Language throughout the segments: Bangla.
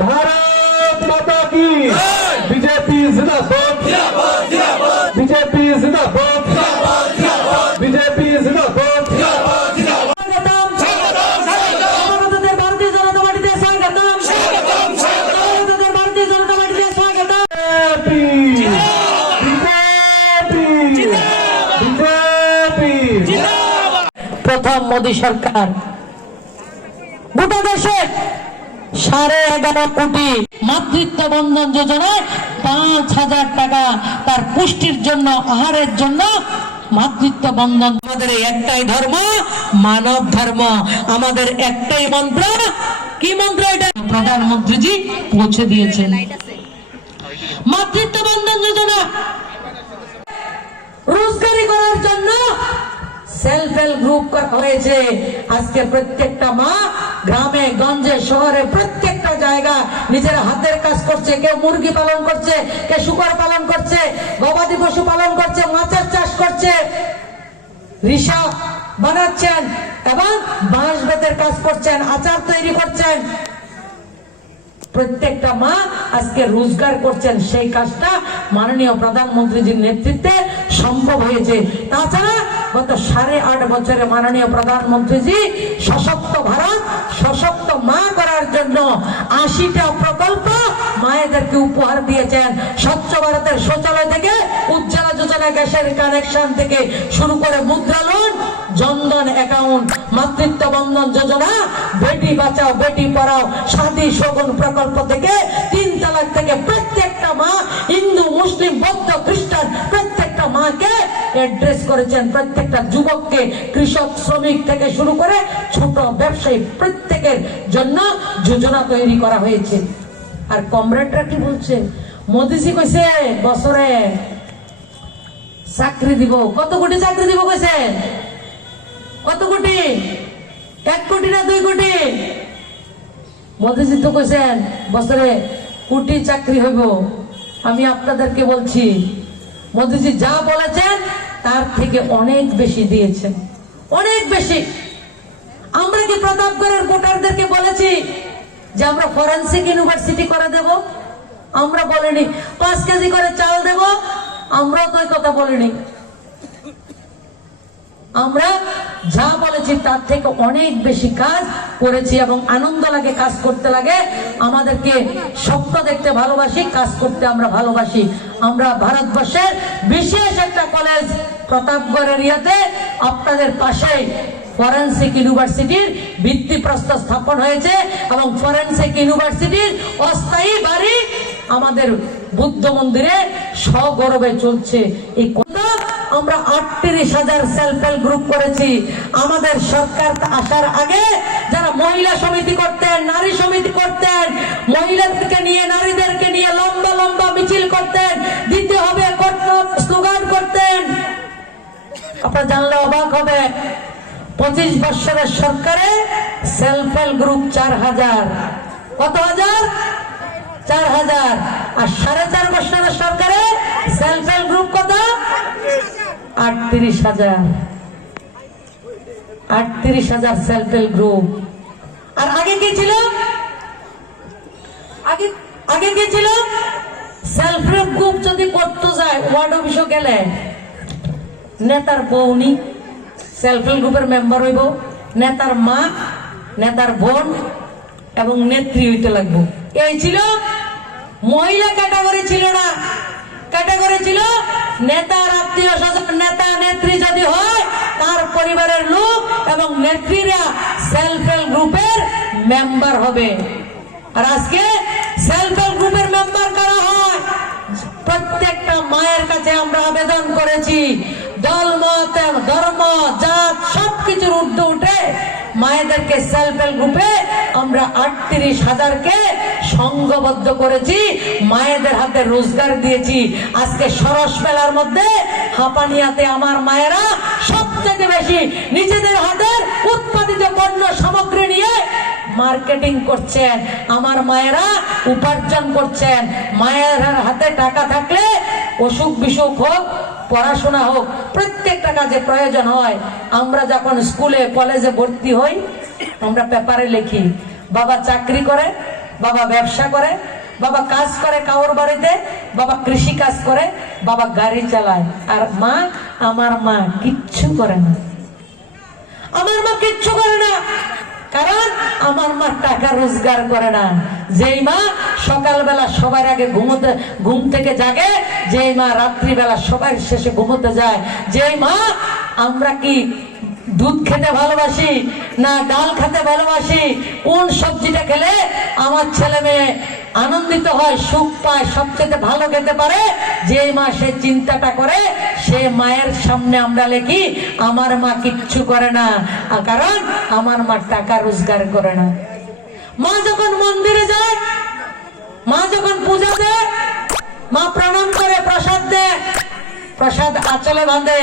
भारत माता की बीजेपी जिंदाबाद बीजेपी जिंदाबाद बीजेपी जिंदाबाद प्रथम मोदी सरकार गोटा देशे 11.5 कोटी मातृत्व बंधन योजनाয় 5,000 টাকা তার পুষ্টির জন্য আহারের জন্য মাতৃত্ব বন্ধন। আমাদের একটাই ধর্ম মানব ধর্ম, আমাদের একটাই মন্ত্র। কি মন্ত্র এটা? প্রধানমন্ত্রীজি পৌঁছে দিয়েছেন। মাতৃত্ব বন্ধন যোজনা রোজগারি করার জন্য সেলফ হেল্প গ্রুপ করা হয়েছে। আজকে প্রত্যেকটা মা গ্রামে গঞ্জে শহরে প্রত্যেকটা জায়গা নিজের হাতের কাজ করছে। কেউ মুরগি পালন করছে, কেউ শুকর পালন করছে, গবাদি পশু পালন করছে, মাছের চাষ করছে, রিসা বানাচ্ছেন এবং বাঁশ বেতের কাজ করছেন, আচার তৈরি করছেন। প্রত্যেকটা মা আজকে রোজগার করছেন। সেই কাজটা মাননীয় প্রধানমন্ত্রীজির নেতৃত্বে সম্ভব হয়েছে। তাছাড়া গত 8.5 বছরে মাননীয় প্রধানমন্ত্রীজি সশক্ত ভারত সশক্ত মা করার জন্য 80টা প্রকল্প মায়েদেরকে উপহার দিয়েছেন। স্বচ্ছ ভারতের শৌচালয় থেকে উজ্জ্বলা যোজনা গ্যাসের কানেকশন থেকে শুরু করে মুদ্রা লোন, জনধন অ্যাকাউন্ট, মাতৃত্ব বন্ধন যোজনা, বেটি বাঁচাও বেটি পড়াও, শাদী শগুন প্রকল্প থেকে 3 তালাক থেকে প্রত্যেকটা মা হিন্দু মুসলিম বৌদ্ধ খ্রিস্টান প্রত্যেকটা মাকে অ্যাড্রেস করেছেন। প্রত্যেকটা যুবককে কৃষক শ্রমিক থেকে শুরু করে ছোট ব্যবসায়ী প্রত্যেকের জন্য যোজনা তৈরি করা হয়েছে। আর কমরেডরা কি বলছে? মোদিজি কইছে বছরে চাকরি দিব। কত কোটি চাকরি দিব কইছে? কত কোটি? 1 কোটি না 2 কোটি? মোদিজি তো কইছেন বছরে কোটি চাকরি হইব। আমি আপনাদেরকে বলছি মোদিজি যা বলেছেন তার থেকে অনেক বেশি দিয়েছেন, অনেক বেশি। আমরা কি প্রতাপগড়ের ভোটারদেরকে বলেছি যে আমরা ফরেনসিক ইউনিভার্সিটি করে দেব? আমরা বলিনি। 5 কেজি করে চাল দেব? আমরাও তো এই কথা বলিনি। আমরা যা বলেছি তার থেকে অনেক বেশি কাজ করেছি এবং আনন্দ লাগে, কাজ করতে লাগে। আমাদেরকে স্বপ্ন দেখতে ভালোবাসি, কাজ করতে আমরা ভালোবাসি। আমরা ভারতবর্ষের বিশেষ একটা কলেজ প্রতাপগড় এরিয়াতে আপনাদের পাশেই ফরেনসিক ইউনিভার্সিটির ভিত্তিপ্রস্তর স্থাপন হয়েছে এবং ফরেনসিক ইউনিভার্সিটির অস্থায়ী বাড়ি আমাদের বুদ্ধ মন্দিরে সগৌরবে চলছে। এই আমরা 38,000 সেলফ হেল্প গ্রুপ করেছি। আমাদের সরকার আসার আগে যারা মহিলা সমিতি করতেন, নারী সমিতি করতেন, মহিলাদেরকে নিয়ে নারীদেরকে নিয়ে লম্বা লম্বা মিছিল করতেন, দিতে হবে স্লোগান করতেন। আপনারা জানলে অবাক হবে 25 বছরের সরকারে সেলফ হেল্প গ্রুপ 4,000। কত হাজার? 4,000। আর 4.5 বছরের সরকারে সেলফ হেল্প গ্রুপ কত? 38,000। 38,000 সেলফ হেল্প গ্রুপ। আর আগে কি ছিল? আগে কি ছিল? সেলফ হেল্প গ্রুপ যদি করতে যায় ওয়ার্ড অফিসে গেলে নেতার বউনি সেলফ হেল্প গ্রুপের মেম্বার হইব, নেতার মা, নেতার বোন এবং নেত্রী হইতে লাগবে। এই ছিল। মহিলা ক্যাটাগরি ছিল না, ক্যাটাগরি ছিল নেতার আত্মীয় স্বজন, নেতা নেত্রী যদি হয় তার পরিবারের লোক এবং নেত্রীরা সেলফ হেল্প গ্রুপের মেম্বার হবে। আর আজকে সেলফ হেল্প গ্রুপের মেম্বার করা হয়। প্রত্যেকটা মায়ের কাছে আমরা আবেদন করেছি, দল মত ধর্ম জাত সবকিছুর ঊর্ধ্বে উঠে মায়েদেরকে সেলফ হেল্প গ্রুপে আমরা 38,000কে সংঘবদ্ধ করেছি, মায়েদের হাতে রোজগার দিয়েছি। আজকে সরস মেলার মধ্যে হাপানিয়াতে আমার মায়েরা সবচেয়ে বেশি নিজেদের হাতের উৎপাদিত পণ্য সামগ্রী নিয়ে মার্কেটিং করছেন। আমার মায়েরা উপার্জন করছেন। মায়ের হাতে টাকা থাকলে অসুখ বিসুখ হোক, পড়াশোনা হোক, প্রত্যেকটা কাজে প্রয়োজন হয়। আমরা যখন স্কুলে কলেজে ভর্তি হই আমরা পেপারে লিখি বাবা চাকরি করে, বাবা ব্যবসা করে, বাবা কাজ করে কাউর বাড়িতে, বাবা কৃষি কাজ করে, বাবা গাড়ি চালায়। আর মা, আমার মা কিচ্ছু করে না। আমার মা কিচ্ছু করে না, কারণ আমার মা টাকা রোজগার করে না। যেই মা সকালবেলা সবার আগে ঘুম থেকে জাগে, যেই মা রাত্রিবেলা সবার শেষে ঘুমোতে যায়, যেই মা, আমরা কি দুধ খেতে ভালোবাসি না ডাল খেতে ভালোবাসি, কোন সবজিটা খেলে আমার ছেলে মেয়ে আনন্দিত হয়, সুখ পায়, সবচেয়ে ভালো খেতে পারে, যে মা সে চিন্তাটা করে, সে মায়ের সামনে আমরা লিখি আমার মা কিচ্ছু করে না, কারণ আমার মা টাকা রোজগার করে না। মা যখন মন্দিরে যায়, মা যখন পূজা দেয়, মা প্রণাম করে প্রসাদ দেয়, প্রসাদ আঁচলে বাঁধে,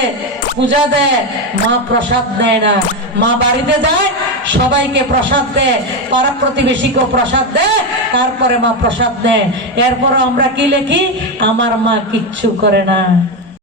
পূজা দেয়, মা প্রসাদ দেয় না। মা বাড়িতে যায়, সবাইকে প্রসাদ দেয়, পাড়া প্রতিবেশীকেও প্রসাদ দেয়, তারপরে মা প্রসাদ দেয়। এরপর আমরা কি লিখি, আমার মা কিচ্ছু করে না।